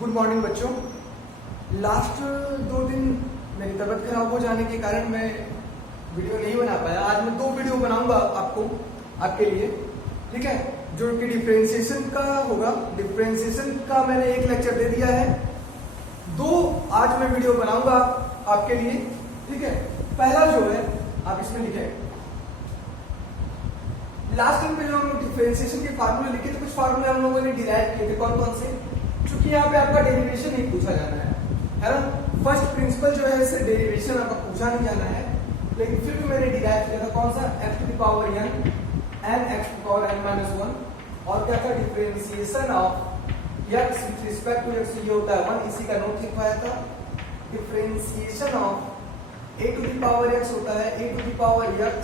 Good morning बच्चों। Last 2 दिन मेरी तबीयत खराब हो जाने के कारण मैं वीडियो नहीं बना पाया। आज मैं 2 वीडियो बनाऊंगा आपके लिए, ठीक है, जो कि डिफरेंशिएशन का होगा। डिफरेंशिएशन का मैंने एक लेक्चर दे दिया है, 2 आज मैं वीडियो बनाऊंगा आपके लिए, ठीक है। पहला जो है आप इसमें लिखें, लास्ट टाइम पे जो हम डिफरेंशिएशन के फार्मूले लिखे थे, कुछ फार्मूले हम लोगों ने डिराइव किए थे। कौन कौन से? क्योंकि यहाँ पे आपका डेरिवेशन नहीं पूछा जाना है ना। फर्स्ट प्रिंसिपल जो है, इससे डेरिवेशन आपका पूछा नहीं जाना है, लेकिन फिर भी मैंने डिराइव किया था। कौन सा? x to the power n n x to power n minus 1। और क्या था? Differentiation of x with respect to x, ये होता है 1। इसी का नोट लिखवाया था। Differentiation of a to the power x होता है a to the power x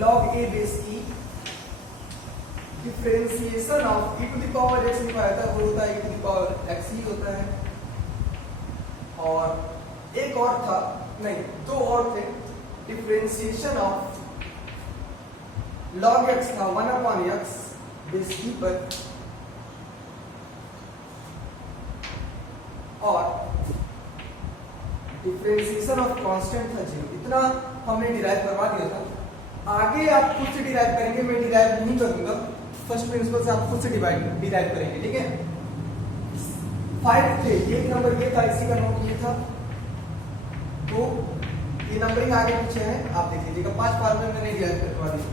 log a base e। Differentiation of e to the power x लिखवाया था, वो होता है e to the power x ही होता है। और एक और था, नहीं 2 और थे। डिफरेंशिएशन ऑफ log x था 1 अपॉन x बेस e पर, और डिफरेंशिएशन ऑफ कांस्टेंट था 0। इतना हमने डिराइव करवा दिया था। आगे आप खुद से डिराइव करेंगे, मैं डिराइव नहीं करूंगा। फर्स्ट प्रिंसिपल से आप खुद से डिराइव करेंगे, ठीक है। 5 थे, एक नंबर ये था, इसी का नोट ये था। तो ये नंबरिंग आगे पीछे है, आप देख लीजिएगा। 5 फार्मूले मैंने डिराइव करवा दिए।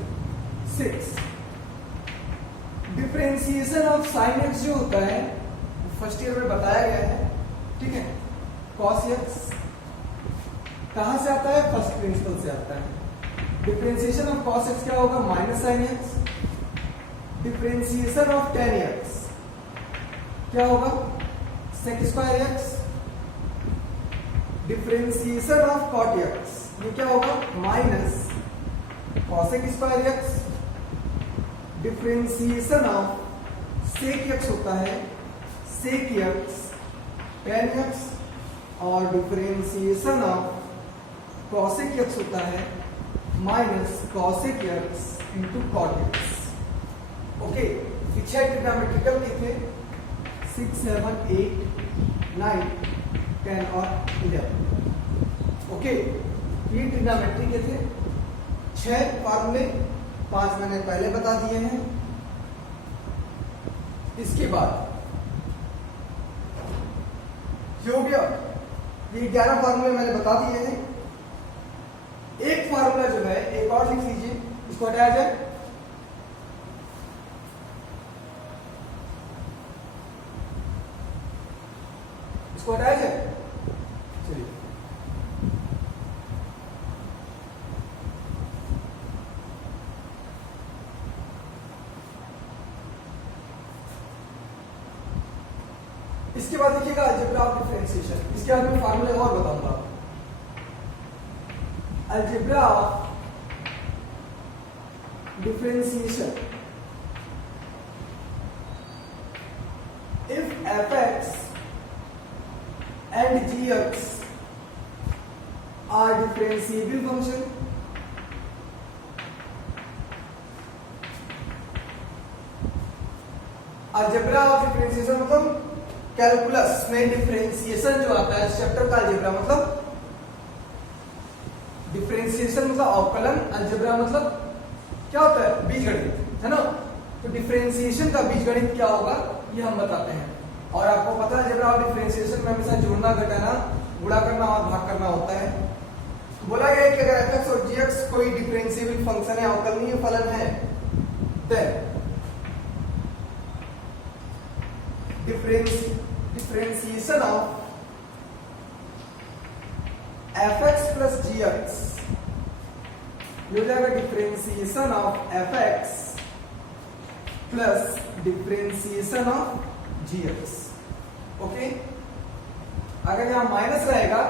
6 डिफरेंशिएशन ऑफ साइन x जो होता है, फर्स्ट ईयर में बताया गया है, ठीक है। cos x कहां से आता है? फर्स्ट प्रिंसिपल से आता है। डिफरेंशिएशन ऑफ cos x क्या होगा? Minus sine x। Differentiation of tan x क्या होगा? sec square x। Differentiation of cot x ये क्या होगा? Minus cosec square x। Differentiation of sec x होता है sec x tan x। और डिफरेंशिएशन ऑफ cosec x होता है minus cosec x into cot x। Okay, पीछे ट्रिग्नोमेट्रिकल के थे 6, 7, 8, 9, 10 और 11। ओके, ये ट्रिग्नोमेट्री के थे 6 फार्मूले, 5 मैंने पहले बता दिए हैं। इसके बाद ये हो गया, ये 11 फार्मूले मैंने बता दिए हैं। एक फार्मूला जो है, एक और लिख लीजिए, इसको हटाया जाए। इसको हटाया जाए, चलिए। इसके बाद देखिएगा अलजेब्रा ऑफ डिफरेंशिएशन। इसके बाद मैं फार्मूले और बताऊंगा। Algebra of differentiation, if fx and gx are differentiable function, algebra of differentiation मतलब कैलकुलस में डिफरेंशिएशन जो आता है, चैप्टर का अलजेब्रा मतलब डिफरेंशिएशन मतलब अवकलन, अलजेब्रा मतलब क्या होता है? बीजगणित, है ना। तो डिफरेंशिएशन का बीजगणित क्या होगा ये हम बताते हैं। और आपको पता है अलजेब्रा ऑफ डिफरेंशिएशन में हमेशा जोड़ना, घटाना, गुणा करना और भाग करना होता है। तो बोला गया है कि अगर fx और gx कोई डिफरेंशिएबल फंक्शन है, अवकलनीय फलन है, then differentiation of fx plus gx हो जाएगा differentiation of fx plus differentiation of gx। Okay, अगर यहां माइनस रहेगा,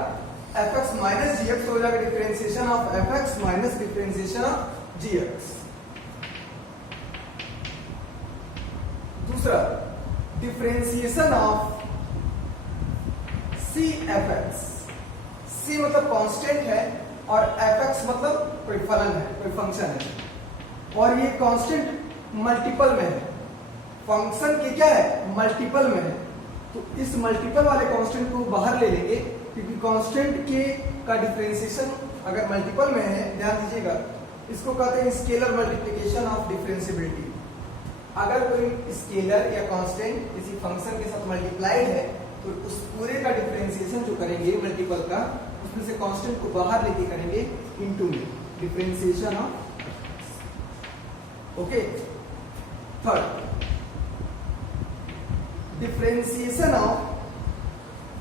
fx माइनस gx हो जाएगा differentiation of fx minus differentiation of gx। दूसरा, डिफरेंशिएशन ऑफ cfx। c मतलब कांस्टेंट है और fx मतलब कोई फलन है, कोई फंक्शन है, और ये कांस्टेंट मल्टीपल में है। फंक्शन के क्या है? मल्टीपल में है। तो इस मल्टीपल वाले कांस्टेंट को बाहर ले लेंगे, क्योंकि कांस्टेंट के का डिफरेंशिएशन अगर मल्टीपल में है, ध्यान दीजिएगा, इसको कहते हैं स्केलर मल्टीप्लिकेशन ऑफ डिफरेंशिएबिलिटी। अगर कोई स्केलर या कांस्टेंट किसी फंक्शन के साथ मल्टीप्लाइड है तो उस पूरे का डिफरेंशिएशन जो करेंगे मल्टीपल का, उसमें से कांस्टेंट को बाहर लेके करेंगे इनटू में, differentiation of, okay. Third, differentiation of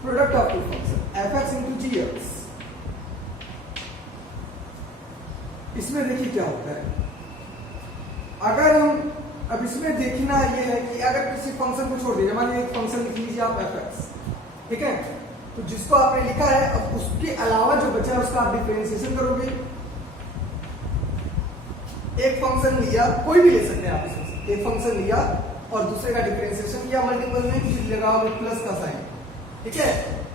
product of two function f(x) into gx। इसमें देखिए क्या होता है, अगर हम अब इसमें देखना ये है कि अगर किसी फंक्शन को छोड़ दीजिए, मान लीजिए एक फंक्शन लिख लीजिए आप f(x), ठीक है, तो जिसको आपने लिखा है, अब उसके अलावा जो बचा है उसका आप डिफरेंशिएशन करोगे। एक फंक्शन लिया, कोई भी ले सकते हैं आप इसमें, एक फंक्शन लिया और दूसरे का डिफरेंशिएशन किया मल्टीपल में, फिर लगाओगे प्लस का साइन, ठीक है।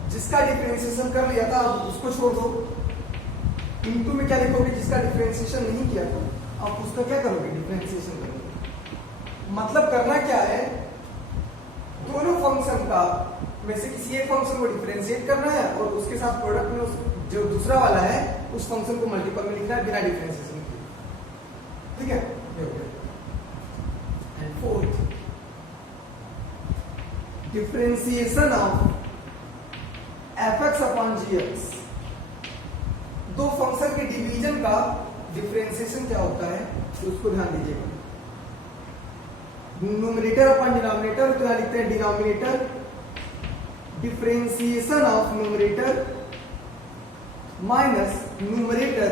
जिसका डिफरेंशिएशन कर लिया था अब उसको छोड़ दो, इनटू में क्या लिखोगे, जिसका डिफरेंशिएशन नहीं किया था अब उसका क्या करोगे, डिफरेंशिएशन करोगे। मतलब करना क्या है, दोनों फंक्शन का में से किसी एक फंक्शन को डिफरेंशिएट करना है और उसके साथ प्रोडक्ट में जो दूसरा वाला है उस फंक्शन को मल्टीपल में लिखना है बिना डिफरेंशिएशन के, ठीक है, ये हो गया। And fourth, differentiation of f(x) upon gx। दो फंक्शन के डिवीजन का डिफरेंशिएशन क्या होता है तो उसको ध्यान दीजिएगा। न्यूमरेटर अपॉन डिनोमिनेटर, तो यहां लिखते हैं denominator, differentiation of numerator minus numerator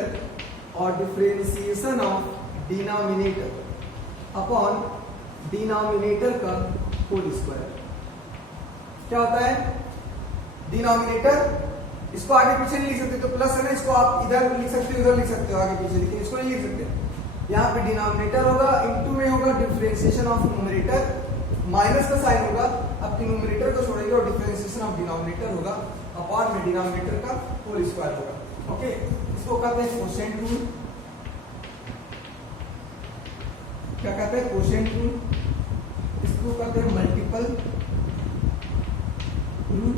और differentiation of denominator upon denominator का होल स्क्वायर। क्या होता है, डिनोमिनेटर इसको आगे पीछे नहीं लिख सकते, तो प्लस है ना, इसको आप इधर लिख सकते हो उधर लिख सकते हो आगे पीछे, लेकिन इसको नहीं लिख सकते। यहाँ पे डिनोमिनेटर होगा, इनटू में होगा डिफरेंशिएशन ऑफ न्यूमरेटर, माइनस का साइन होगा, आपकी न्यूमरेटर को छोड़ेंगे और डिफरेंशिएशन ऑफ डिनोमिनेटर होगा, अपॉन में डिनोमिनेटर का होल स्क्वायर होगा, ओके। इसको कहते हैं कोशेंट रूल। क्या कहते हैं, कोशेंट रूल। इसको कहते हैं मल्टीपल रूल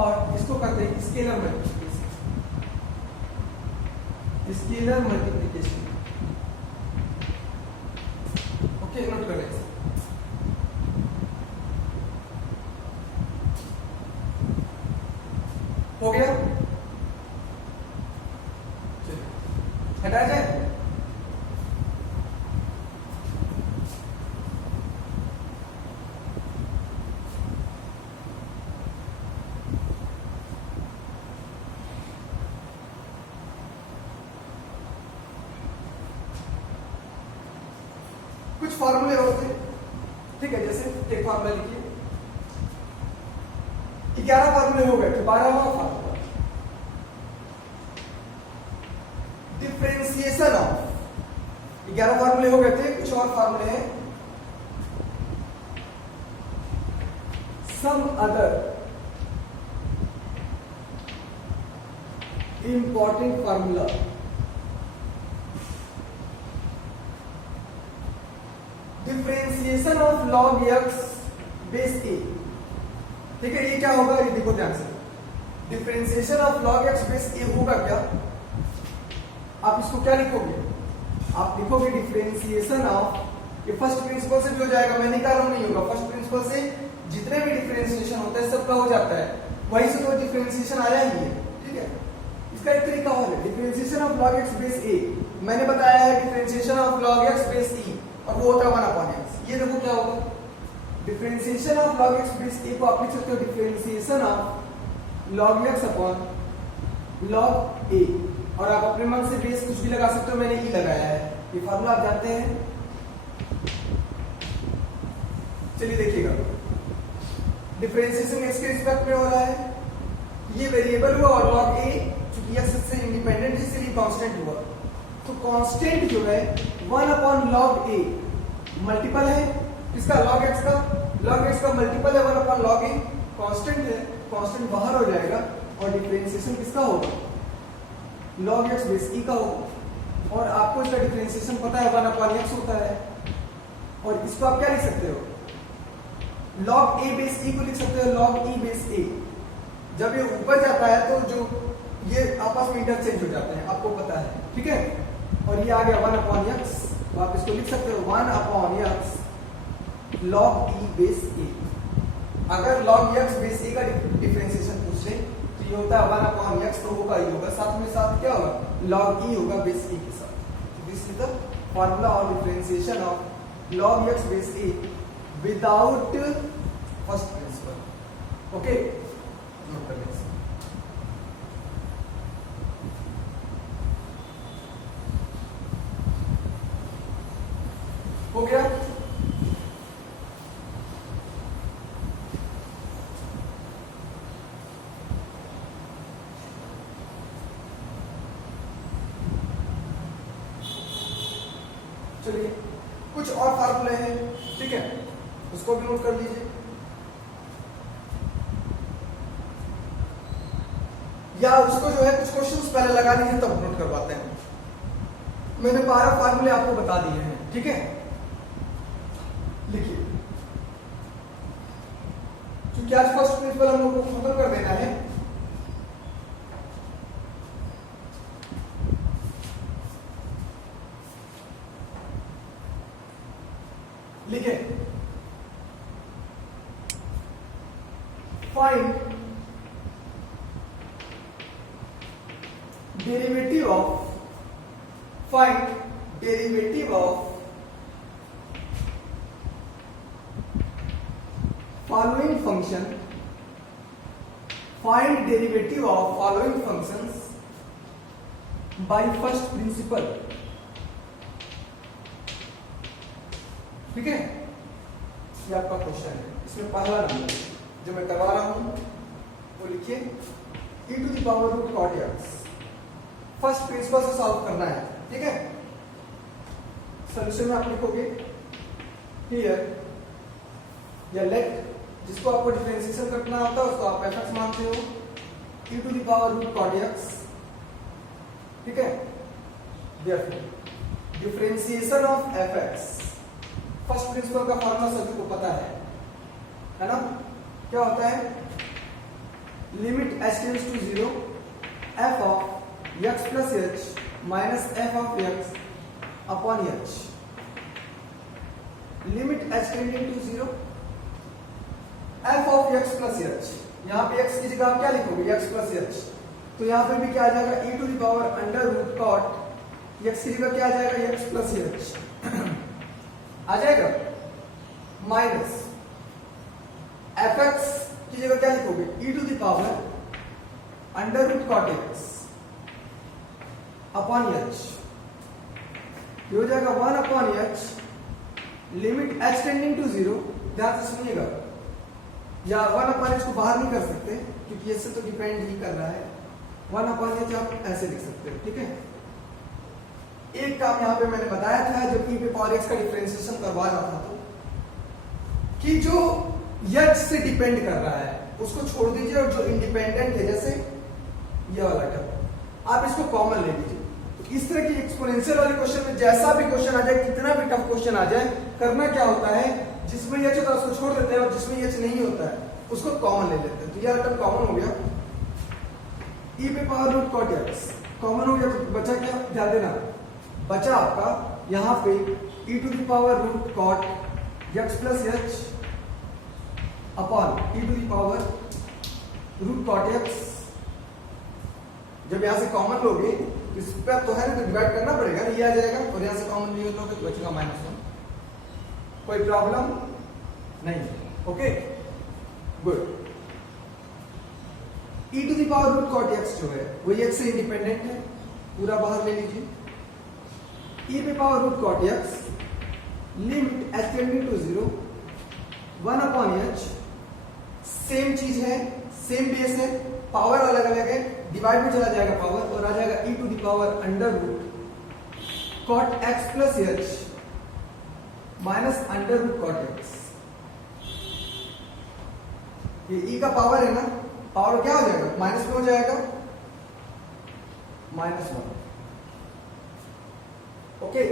और इसको कहते हैं scalar multiplication, scalar multiplication, okay, note कर लें। हो गया, हटाया जाए। कुछ फॉर्मूले होते हैं, ठीक है, जैसे एक फॉर्मूला लिखिए, 11 फॉर्मूले हो गए, 12वां फॉर्मूला डिफरेंशिएशन ऑफ, 11 फॉर्मूले हो गए थे, कुछ और फॉर्मूले हैं। Some other important formula, differentiation of log x base a, ठीक है। ये क्या होगा, ये देखो ध्यान से, differentiation of log x base a होगा क्या, आप इसको क्या लिखोगे, आप लिखोगे डिफरेंशिएशन ऑफ, ये फर्स्ट प्रिंसिपल से भी हो जाएगा, मैं नहीं कह रहा हूं नहीं होगा, फर्स्ट प्रिंसिपल से जितने भी डिफरेंशिएशन होता है सबका हो जाता है, वही से तो डिफरेंशिएशन आया ही है, ठीक है। इसका एक तरीका और है, differentiation of log x base a, मैंने बताया है differentiation of log x base e, और वो होता है 1/x। ये देखो क्या होगा, differentiation of log x base a को आप लिख सकते हो differentiation of log x upon log a, और आप अपने मन से बेस कुछ भी लगा सकते हो, मैंने e लगाया है, ये फार्मूला आप जानते हैं। चलिए देखिएगा, डिफरेंशिएशन x के रिस्पेक्ट में हो रहा है, ये वेरिएबल हुआ और log a चूंकि x से इंडिपेंडेंट है इसलिए कांस्टेंट हुआ, तो कांस्टेंट जो है 1/log a मल्टीपल है इसका log x का मल्टीपल है 1/log a, कांस्टेंट है, कांस्टेंट बाहर हो जाएगा और डिफरेंशिएशन किसका होगा, log x बेस e का होगा, और आपको इसका डिफरेंशिएशन पता है 1/x होता है, और इसको आप क्या लिख सकते हो, लॉग ए बेस ई को लिख सकते हो लॉग ई बेस ए। जब ये ऊपर जाता है तो जो ये आपस में इंटरचेंज हो जाते हैं, आपको पता है, ठीक है। और ये आ गया 1/x, तो आप इसको लिख सकते हो 1/x log e बेस ए। अगर log x बेस ए का डिफरेंशिएशन पूछ ले तो ये होता है 1/x, तो होगा ये होगा साथ में साथ क्या होगा log e होगा बेस ए के साथ। This is the formula of differentiation of log x base A without first principle. Okay, note कर लें। हो गया। चलिए कुछ और फार्मूले हैं, ठीक है, उसको भी नोट कर लीजिए। या उसको जो है कुछ क्वेश्चंस पहले लगा लीजिए तब नोट करवाते हैं। मैंने 12 फार्मूले आपको बता दिए हैं, ठीक है। लिखिए, क्योंकि आज फर्स्ट प्रिंसिपल हम लोग को खत्म कर देना है। लिखे, find derivative of following function, find derivative of following functions by first principle, ठीक है। ये आपका क्वेश्चन है। इसमें पहला नंबर जो मैं करवा रहा हूं वो लिखिए e to the power root cot x। First principle से सॉल्व करना है, ठीक है। सोल्यूशन में आप लिखोगे हियर या लेट, जिसको आपको डिफरेंशिएशन करना होता है उसको आप fx मानते हो, e to the power root cot x, ठीक है। therefore differentiation of fx, first principle का फॉर्मूला सभी को पता है ना। क्या होता है, limit h tends to 0 f of x plus h minus f of x upon h। Limit h tending to 0 f of x plus h, यहाँ पे x की जगह आप क्या लिखोगे x प्लस h, तो यहाँ पे भी क्या आ जाएगा e to the power under root cot, x की जगह क्या आ जाएगा x प्लस h आ जाएगा, माइनस fx की जगह क्या लिखोगे e to the power under root cot x upon h। ये हो जाएगा 1/h limit h tending to 0, ध्यान से सुनिएगा, या 1/h को बाहर नहीं कर सकते क्योंकि इससे तो डिपेंड ही कर रहा है। 1/h आप ऐसे लिख सकते हो, ठीक है। एक काम यहाँ पे मैंने बताया था जब e पे पावर x का डिफरेंशिएशन करवा रहा था तो, कि जो h से डिपेंड कर रहा है उसको छोड़ दीजिए और जो इंडिपेंडेंट है जैसे ये वाला टर्म आप इसको कॉमन ले लीजिए। तो इस तरह की एक्सपोनेंशियल वाले क्वेश्चन में जैसा भी क्वेश्चन आ जाए, कितना भी टफ क्वेश्चन आ जाए, करना क्या होता है, जिसमें h होता है उसको छोड़ देते हैं और जिसमें h नहीं होता है उसको कॉमन ले लेते हैं। तो ये टर्म कॉमन हो गया, e पे power root cot x common हो गया, तो बचा क्या, ध्यान देना, बचा आपका यहाँ पे e to the power root cot x plus h upon e to the power root cot x। जब यहाँ से कॉमन लोगे इस पर तो है ना, तो डिवाइड करना पड़ेगा, ये आ जाएगा, और यहाँ से कॉमन भी लोगे तो बचेगा -1। कोई प्रॉब्लम नहीं, okay good. e to the power root cot x जो है वो x से इंडिपेंडेंट है, पूरा बाहर ले लीजिए। e पे power root cot x limit h tending to 0 1/h, same चीज है, सेम बेस है, पावर अलग अलग है, डिवाइड में चला जाएगा पावर और आ जाएगा e to the power under root cot x plus h minus under root cot x। ये e का पावर है ना, पावर क्या हो जाएगा, माइनस में हो जाएगा, -1, okay.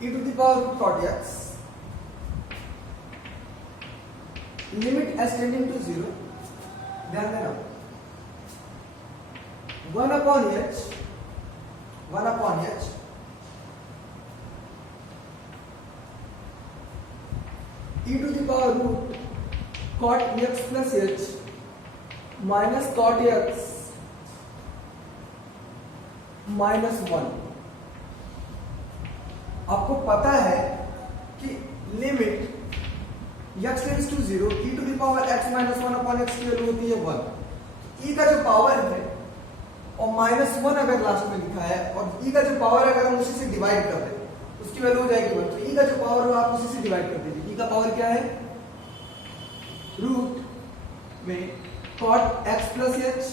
e to the power root cot x limit s tending to 0, ध्यान देना 1 upon h e to the power root cot x plus h minus cot x minus 1। आपको पता है कि limit x tends to 0 e to the power x minus 1 upon x की value होती है 1। e का जो पावर है और माइनस 1 अगर लास्ट में लिखा है और e का जो पावर अगर हम उसी से डिवाइड कर दें उसकी वैल्यू हो जाएगी 1। तो e का जो पावर हो आप उसी से डिवाइड कर दीजिए। e का पावर क्या है रूट में cot x plus h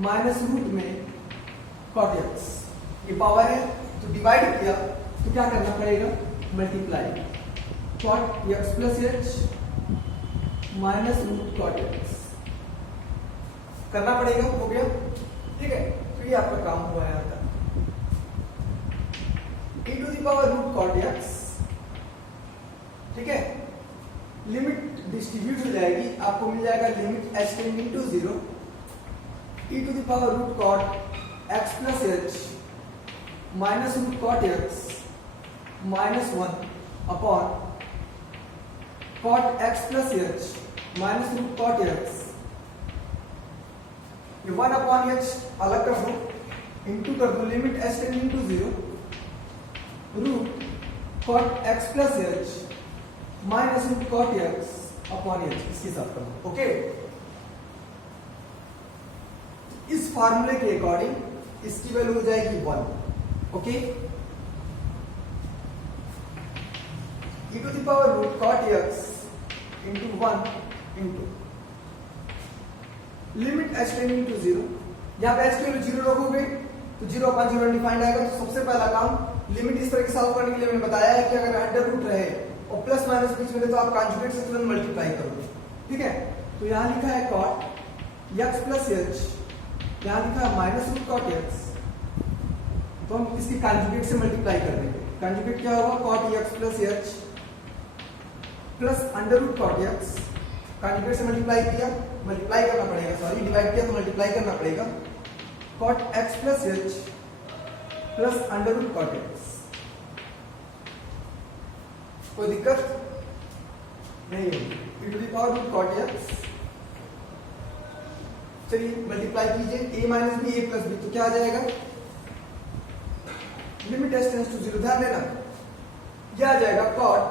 minus root में cot x, ये पावर है तो डिवाइड किया तो क्या करना पड़ेगा multiply cot x plus h minus root cot x करना पड़ेगा, हो गया ठीक है। तो ये आपका काम हुआ है आता e to the power root cot x, ठीक है। लिमिट डिस्ट्रीब्यूट हो जाएगी, आपको मिल जाएगा limit h tending to 0 e to the power root cot x plus h minus root cot x minus 1 upon cot x plus h minus root cot x, ये 1 upon h अलग कर दो, into कर दो limit h tending to 0 root cot x plus h minus root cot x upon h, इसके साथ कर दो। ओके, इस फार्मूले के अकॉर्डिंग इसकी वैल्यू हो जाएगी 1। Okay, e to the power root cot x into 1 into limit h tending to 0, यहाँ पे h की वैल्यू 0 रखोगे तो 0 अपॉन 0 अनडिफाइंड आएगा। तो सबसे पहला काम लिमिट इस तरह के सॉल्व करने के लिए मैंने बताया है कि अगर अंडर रूट रहे और प्लस माइनस बीच में तो आप कॉन्जुगेट से तुरंत मल्टीप्लाई करोगे, ठीक है। तो यहाँ लिखा है cot x प्लस h, यहाँ लिखा है माइनस रूट cot x, तो हम इसकी कॉन्जुगेट से मल्टीप्लाई कर देंगे। कॉन्जुगेट क्या होगा cot x plus h plus under root cot x, conjugate से मल्टीप्लाई किया, मल्टीप्लाई करना पड़ेगा, सॉरी डिवाइड किया तो मल्टीप्लाई करना पड़ेगा cot x plus h plus under root cot x। कोई दिक्कत नहीं है, e to the power root cot x, चलिए मल्टीप्लाई कीजिए a minus B a plus B, तो क्या आ जाएगा लिमिट h टेंड्स टू 0, ध्यान देना क्या आ जाएगा cot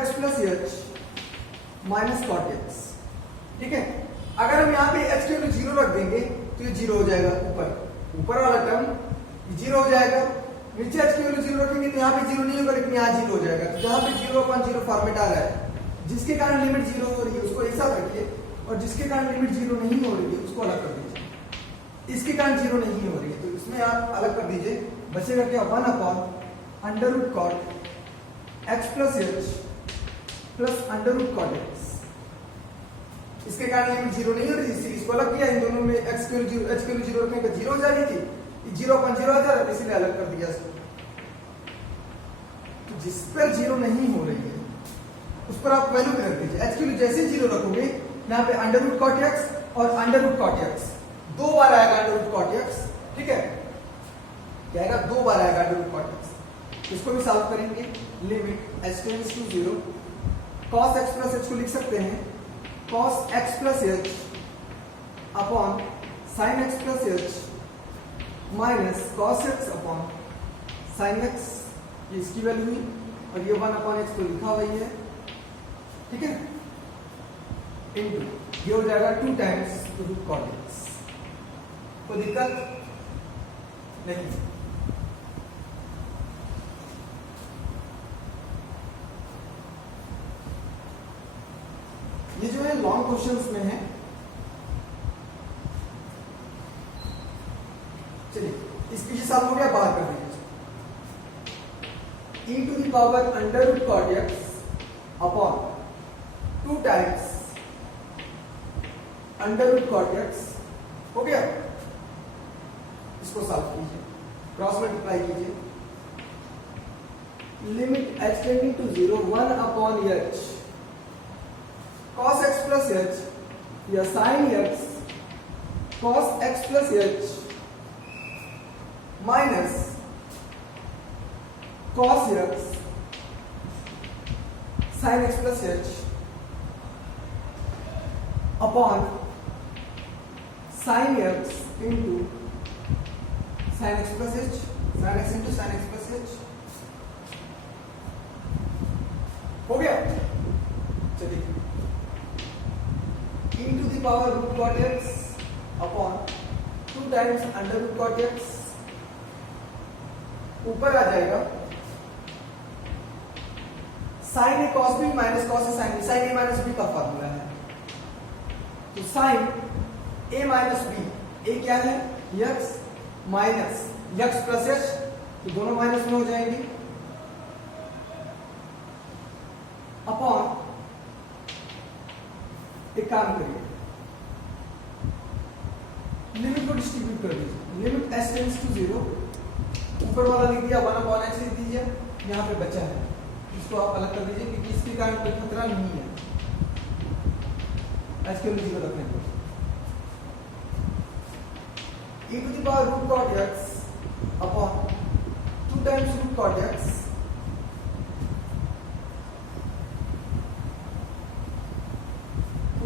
x plus h minus cot x, ठीक है। अगर हम यहाँ पे h के वैल्यू 0 रख देंगे तो ये 0 हो जाएगा, ऊपर वाला टर्म 0 हो जाएगा। नीचे h की वैल्यू 0 रखेंगे तो यहाँ पे 0 नहीं होगा लेकिन यहाँ 0 हो जाएगा। तो जहाँ पे 0 अपॉन 0 फॉर्मेट आ रहा है, जिसके कारण लिमिट 0 हो रही है उसको ऐसा रखिए और जिसके कारण लिमिट 0 नहीं हो रही है उसको अलग कर दीजिए। इसके कारण 0 नहीं हो रही है तो इसमें आप अलग कर दीजिए, बचेगा क्या 1 upon under root cot x plus h plus under root cot x, इसके कारण लिमिट 0 नहीं हो रही थी, इसको अलग किया, इन दोनों में x के वैल्यू 0 रखने का 0 हो जा रही थी, 0 अपॉन 0 आ जा रहा था इसलिए अलग कर दिया इसको। तो जिस पर 0 नहीं हो रही है उस पर आप वैल्यू रख दीजिए। h की वैल्यू जैसे 0 रखोगे यहाँ पे अंडर रूट cot x और अंडर रूट cot x 2 बार आएगा, अंडर रूट cot x, ठीक है, क्या आएगा 2 बार आएगा अंडर रूट cot x। इसको भी सॉल्व करेंगे, limit h tends to 0 cos x plus h को लिख सकते हैं cos x plus h upon sin x plus h minus cos x upon sin x, ये इसकी वैल्यू हुई और ये 1 अपॉन x तो लिखा हुआ ही है, ठीक है, इनटू ये हो जाएगा 2 टाइम्स रूट cot x। कोई दिक्कत नहीं। ये जो है लॉन्ग क्वेश्चंस में है, चलिए इस पीछे साल हो गया, बाहर कर दीजिए e to the power under root cot x upon 2 times under root cot x, हो गया। इसको सॉल्व कीजिए, क्रॉस मल्टीप्लाई कीजिए, limit h tending to 0 1 upon h cos x plus h या sin x cos x plus h minus cos x sin x plus h upon sin x into sin x plus h sin x into sin x plus h हो गया। चलिए into the power root cot x upon 2 times under root cot x ऊपर आ जाएगा sine A cos B minus cos A sine B, sine A minus B का formula है। तो sine A minus B, A क्या है x minus x plus h, तो दोनों माइनस में हो जाएंगे अपॉन एक काम करिए लिमिट को डिस्ट्रीब्यूट कर दीजिए, लिमिट s टेंड्स टू 0 ऊपर वाला लिख दिया 1 अपॉन h लिख दीजिए, यहाँ पे बचा है इसको आप अलग कर दीजिए क्योंकि इसके कारण कोई खतरा नहीं है, h के वैल्यू 0 रखने को। e to the power root cot x upon 2 times root cot x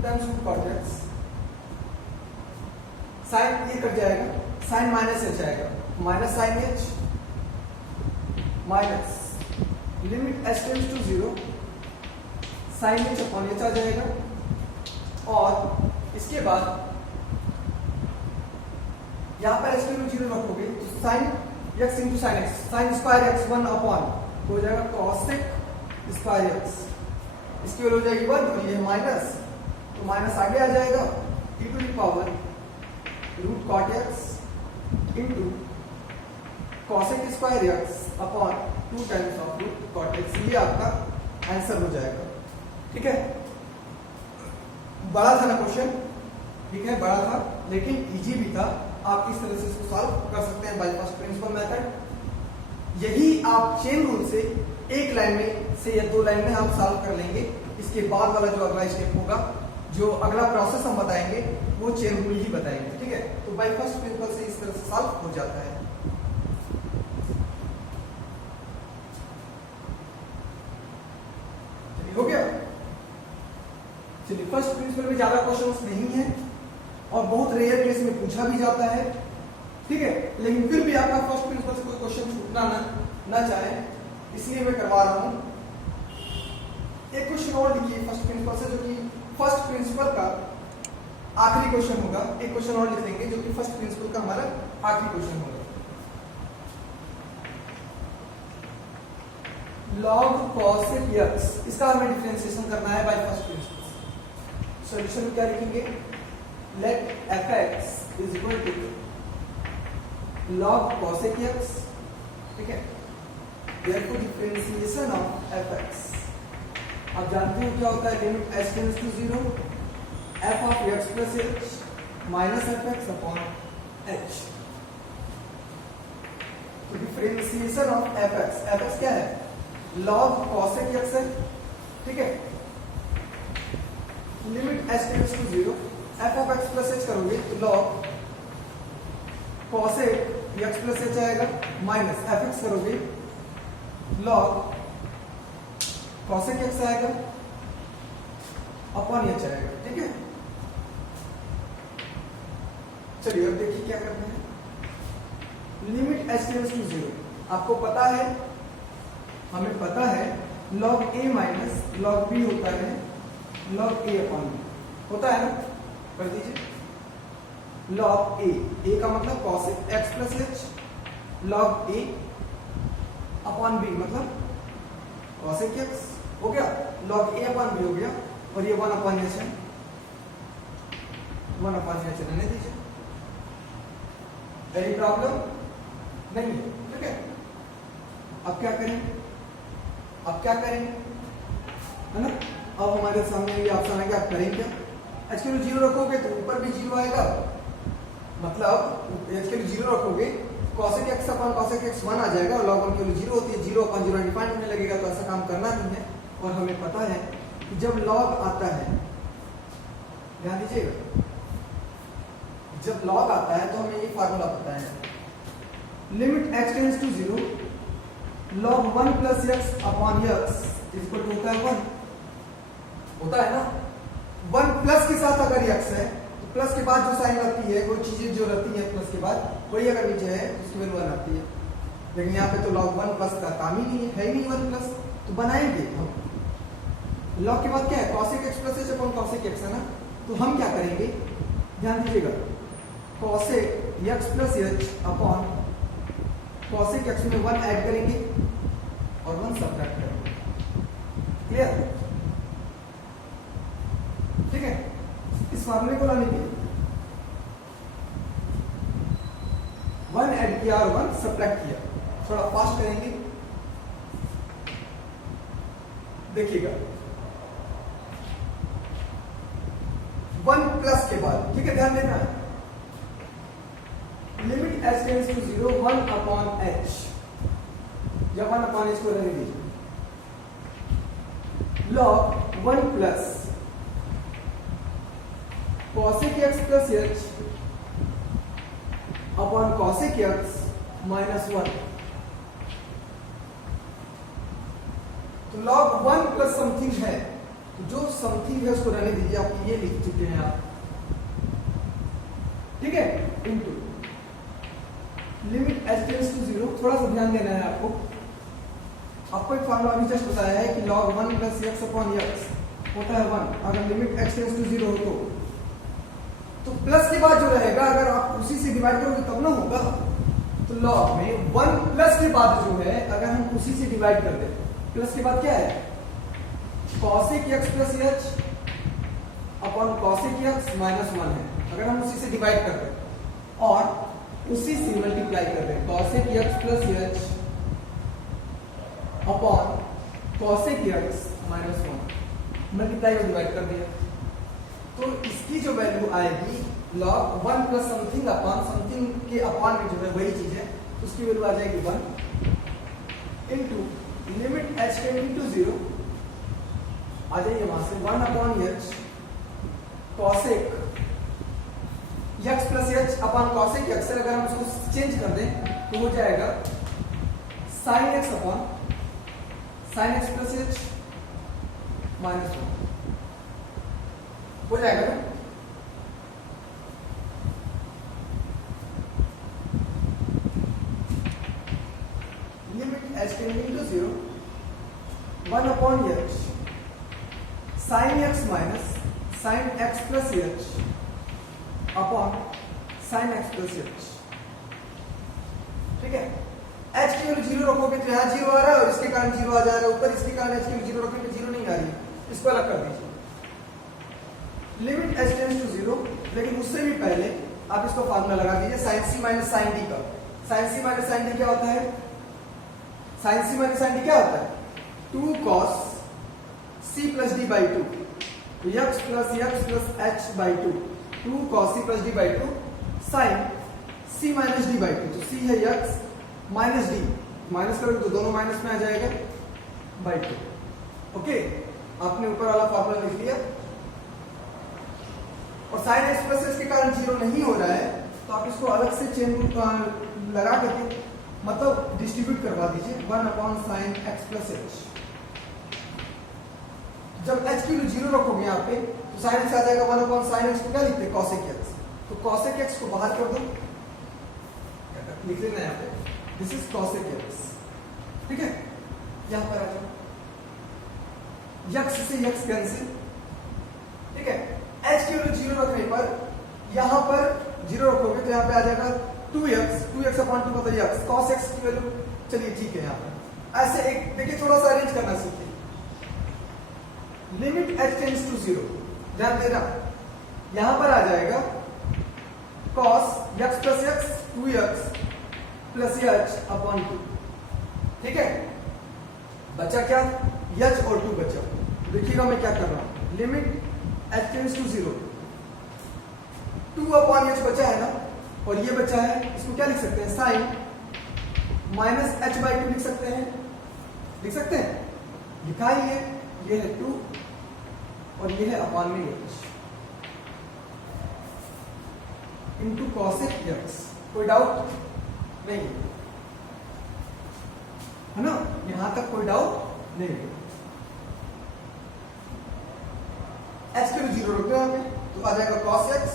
times root cot x sine ये कट जाएगा, साइन माइनस h आएगा, minus sine h minus limit h tends to 0 sine h upon h आ जाएगा और इसके बाद यहां पर h की 0 रखोगे तो sine x into sine x, sine square x 1 upon हो जाएगा कॉसेक स्क्वायर x, इसकी वैल्यू हो जाएगी 1 और ये माइनस, तो माइनस आगे आ जाएगा e to the power root cot x into cosec square x upon 2 times of root cot x, ये आपका आंसर हो जाएगा। ठीक है, बड़ा था ना क्वेश्चन, ठीक है बड़ा था लेकिन इजी भी था, आप इस तरह से इसको सॉल्व कर सकते हैं बाय फर्स्ट प्रिंसिपल मेथड। यही आप चेन रूल से एक लाइन में से या 2 लाइन में आप सॉल्व कर लेंगे। इसके बाद वाला जो अगला स्टेप होगा, जो अगला प्रोसेस हम बताएंगे वो चेन रूल ही बताएंगे। ठीक है, तो बाय फर्स्ट प्रिंसिपल से इस तरह से सॉल्व हो जाता है। चलिए हो गया। चलिए फर्स्ट प्रिंसिपल में ज्यादा क्वेश्चंस नहीं है और बहुत रेयर केस में पूछा भी जाता है। ठीक है, लेकिन फिर भी आपका फर्स्ट प्रिंसिपल से कोई क्वेश्चन छूटना ना चाहे इसलिए मैं करवा रहा हूं। एक क्वेश्चन और लिखिए फर्स्ट प्रिंसिपल से, जो कि फर्स्ट प्रिंसिपल का आखिरी क्वेश्चन होगा। एक क्वेश्चन और लिख लेंगे जो कि फर्स्ट प्रिंसिपल का हमारा आखिरी क्वेश्चन होगा। log cosec x, इसका हमें डिफरेंशिएशन करना है बाय फर्स्ट प्रिंसिपल। सॉल्यूशन में क्या लिखेंगे, let fx is equal to log cosec x। ठीक है, therefore डिफरेंशिएशन ऑफ fx, आप जानते हो क्या होता है, limit h tends to 0 f of x plus h minus fx upon h। तो डिफरेंशिएशन ऑफ fx, fx क्या है, log cosec x है। ठीक है, limit h tends to 0 f of x plus h करोगे तो log cosec x plus h आएगा, minus fx करोगे log cosec x आएगा अपॉन h आएगा। ठीक है, चलिए अब देखिए क्या करना है। लिमिट h टेंड्स टू 0, आपको पता है, हमें पता है log a minus log b होता है log a अपॉन b, होता है ना, कर दीजिए log a का मतलब cosec x plus h, log a upon b मतलब cosec x हो गया, log a अपॉन b हो गया और ये 1 अपॉन h है, 1 अपॉन h रहने दीजिए। एनी प्रॉब्लम नहीं है। ठीक है, अब क्या करें, है ना, अब हमारे सामने ये ऑप्शन है कि आप करें क्या, h के लिए 0 रखोगे तो ऊपर भी 0 आएगा, मतलब h के लिए 0 रखोगे cosec x upon cosec x 1 आ जाएगा और log 1 की वैल्यू 0 होती है, 0 अपॉन 0 डिफाइन होने लगेगा, तो ऐसा काम करना नहीं है। और हमें पता है कि जब log आता है, ध्यान दीजिएगा, जब log आता है तो हमें ये फार्मूला पता है, limit x tends to 0 log 1 plus x upon x equal to होता है 1, होता है ना। 1 प्लस के साथ अगर x है तो प्लस के बाद जो साइन रहती है, कोई चीजें जो रहती है प्लस के बाद, वही अगर नीचे है तो उसकी वैल्यू 1 आती है। लेकिन यहाँ पे तो log 1 प्लस का काम ही नहीं है ही नहीं 1 प्लस, तो बनाएंगे हम। log के बाद क्या है, cosec x plus h upon cosec x है ना, तो हम क्या करेंगे, ध्यान दीजिएगा, cosec x plus h upon cosec x में 1 ऐड करेंगे और 1 सब्ट्रैक्ट करेंगे। क्लियर? ठीक है, इस फार्मूले को लाने के लिए 1 ऐड किया और 1 सब्ट्रैक्ट किया। थोड़ा फास्ट करेंगे, देखिएगा 1 प्लस के बाद, ठीक है, ध्यान देना है, limit h tends to 0 1 upon h, या 1 अपॉन h को रहने दीजिए, log 1 plus cosec x plus h upon cosec x minus 1। तो log 1 प्लस समथिंग है, तो जो समथिंग है उसको रहने दीजिए, आप ये लिख चुके हैं आप, ठीक है, into limit h tends to 0, थोड़ा सा ध्यान देना है आपको एक फार्मूला अभी जस्ट बताया है कि log 1 plus x upon x होता है 1, अगर लिमिट x टेंड्स टू 0 हो तो प्लस के बाद जो रहेगा अगर आप उसी से डिवाइड करोगे तब ना होगा। तो log में 1 प्लस के बाद जो है अगर हम उसी से डिवाइड कर दें, प्लस के बाद क्या है, cosec x plus h upon cosec x minus 1 है, अगर हम उसी से डिवाइड कर दें और उसी से मल्टीप्लाई कर दें, cosec x plus h upon cosec x minus 1, multiply और डिवाइड कर दिया, तो इसकी जो वैल्यू आएगी log 1 plus something upon something के अपॉन में जो है वही चीज है, उसकी वैल्यू आ जाएगी 1 into limit h tending to 0, आ जाइए वहां से 1 upon h cosec x plus h upon cosec x, अगर हम उसको चेंज कर दें तो हो जाएगा sin x upon sin x plus h minus 1, हो जाएगा ना। Limit h tending to 0 1 upon h sin x minus sin x plus h upon sin x plus h, ठीक है। h की वैल्यू 0 रखोगे तो यहाँ 0 आ रहा है और इसके कारण 0 आ जाएगा ऊपर, इसके कारण h की वैल्यू 0 रखोगे तो 0 नहीं आ रही है, इसको अलग कर दीजिए। लिमिट h टेंड्स टू 0, लेकिन उससे भी पहले आप इसको फार्मूला लगा दीजिए sin c minus sin d का। sin c minus sin d क्या होता है, sin c minus sin d क्या होता है, 2 cos c plus d by 2, x plus h by 2, 2 cos c plus d by 2 sin c minus d by 2, तो c है x minus d, minus करोगे तो दोनों माइनस में आ जाएगा बाई 2। ओके, आपने ऊपर वाला फार्मूला लिख दिया और sin x प्लस h के कारण 0 नहीं हो रहा है, तो आप इसको अलग से चेन लगा करके मतलब डिस्ट्रीब्यूट करवा दीजिए 1 upon sin x plus h। जब h की वैल्यू 0 रखोगे यहाँ पे तो sin x आ जाएगा 1 अपॉन sin x को क्या लिखते हैं, cosec x, तो cosec x को बाहर कर दो, लिख लेना यहाँ पे, दिस इज cosec x, ठीक है। यहाँ पर आ जाओ, x से x कैंसिल, ठीक है। h की वैल्यू 0 रखने पर यहाँ पर 0 रखोगे तो यहाँ पे आ जाएगा 2x अपॉन 2 मतलब x, cos x की वैल्यू, चलिए ठीक है। यहाँ पर ऐसे एक देखिए, थोड़ा सा अरेंज करना सीखिए। लिमिट h टेंड्स टू 0, ध्यान देना, यहाँ पर आ जाएगा cos x plus x 2x plus h upon 2, ठीक है। बचा क्या, h और 2 बचा। देखिएगा मैं क्या कर रहा हूं, limit h tends to 0, 2 upon h बचा है ना, और ये बचा है, इसको क्या लिख सकते हैं, sine minus h by two लिख सकते हैं, लिख सकते हैं, लिखा ही है, ये है 2 और ये है अपॉन में एच इंटू कॉसेक एक्स। कोई डाउट नहीं है ना, यहां तक कोई डाउट नहीं है। एच के लिए 0 रख दो यहाँ पे, तो आ जाएगा कॉस एक्स,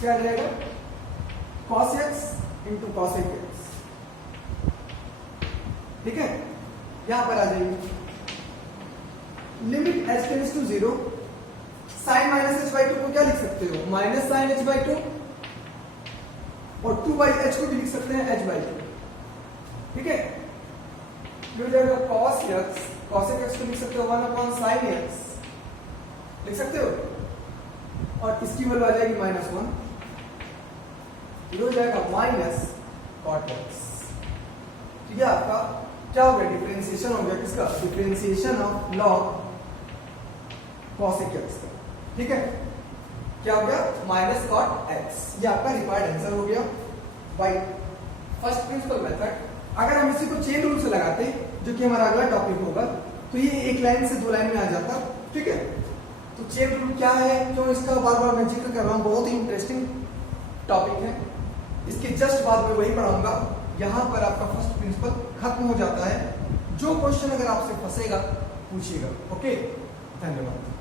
क्या आ जाएगा cos x into cosec x, ठीक है। यहां पर आ जाएगी limit h tends to 0, sine minus h by two को क्या लिख सकते हो, minus sine h by two, और 2 बाई एच को भी लिख सकते हैं एच बाई टू, ठीक है। हो जाएगा कॉस एक्स, कॉसेक एक्स को लिख सकते हो 1 अपॉन साइन एक्स, लिख सकते हो, और इसकी वैल्यू आ जाएगी -1, हो जाएगा माइनस कॉट एक्स। तो ये आपका क्या हो गया, डिफरेंशिएशन हो गया किसका, differentiation of log cosec x का, ठीक है। क्या हो गया, माइनस कॉट एक्स, ये आपका रिक्वायर्ड आंसर हो गया बाय फर्स्ट प्रिंसिपल मेथड। अगर हम इसी को चेन रूल से लगाते, जो कि हमारा अगला टॉपिक होगा, तो ये एक लाइन से 2 लाइन में आ जाता, ठीक है। तो चेन रूल क्या है, क्यों इसका बार बार मैं जिक्र कर रहा हूं, बहुत ही इंटरेस्टिंग टॉपिक है। इसके जस्ट बाद में वही पढ़ाऊंगा। यहां पर आपका फर्स्ट प्रिंसिपल खत्म हो जाता है। जो क्वेश्चन अगर आपसे फंसेगा पूछिएगा, ओके। धन्यवाद।